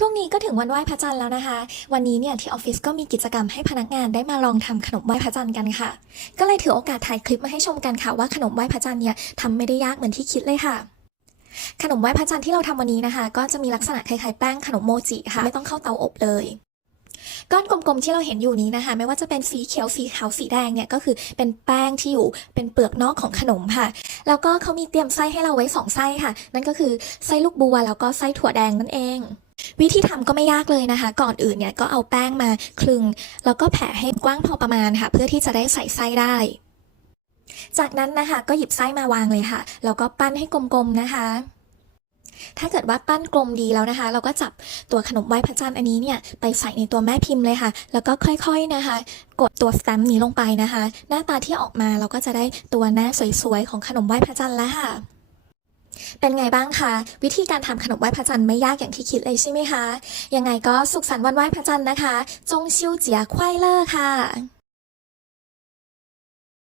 รุ่งนี้ก็ถึงวันไหว้พระจันทร์แล้วนะคะ วันนี้เนี่ยที่ออฟฟิศก็มีกิจกรรมให้พนักงานได้มาลองทำขนมไหว้พระจันทร์กันค่ะ ก็เลยถือโอกาสถ่ายคลิปมาให้ชมกันค่ะว่าขนมไหว้พระจันทร์เนี่ยทำไม่ได้ยากเหมือนที่คิดเลยค่ะ ขนมไหว้พระจันทร์ที่เราทำวันนี้นะคะ ก็จะมีลักษณะคล้ายๆแป้งขนมโมจิค่ะไม่ต้องเข้าเตาอบเลยก้อนกลมๆที่เราเห็นอยู่นี้นะคะ ไม่ว่าจะเป็นสีเขียวสีขาวสีแดงเนี่ยก็คือเป็นแป้งที่อยู่เป็นเปลือกนอกของขนมค่ะ แล้วก็เขามีเตรียมไส้ให้เราไว้สองไส้ค่ะ นั่นก็คือไส้ลูกบัวแล้วก็ไส้ถั่วแดงนั่นเอง วิธีทำก็ไม่ยากเลยนะคะ ก่อนอื่นเนี่ยก็เอาแป้งมาคลึง แล้วก็แผ่ให้กว้างพอประมาณค่ะ เพื่อที่จะได้ใส่ไส้ได้ จากนั้นนะคะ ก็หยิบไส้มาวางเลยค่ะ แล้วก็ปั้นให้กลมๆนะคะ ถ้าเกิดว่าปั้นกลมดีแล้วนะคะ เราก็จับตัวขนมไหว้พระจันทร์อันนี้เนี่ยไปใส่ในตัวแม่พิมพ์เลยค่ะ แล้วก็ค่อยๆนะคะ กดตัวสแตมป์นี้ลงไปนะคะ หน้าตาที่ออกมาเราก็จะได้ตัวหน้าสวยๆของขนมไหว้พระจันทร์แล้วค่ะ เป็นไงบ้างคะ วิธีการทำขนมไหว้พระจันทร์ไม่ยากอย่างที่คิดเลยใช่ไหมคะ ยังไงก็สุขสันต์วันไหว้พระจันทร์นะคะ จงชิวเจียควายเลอร์ค่ะ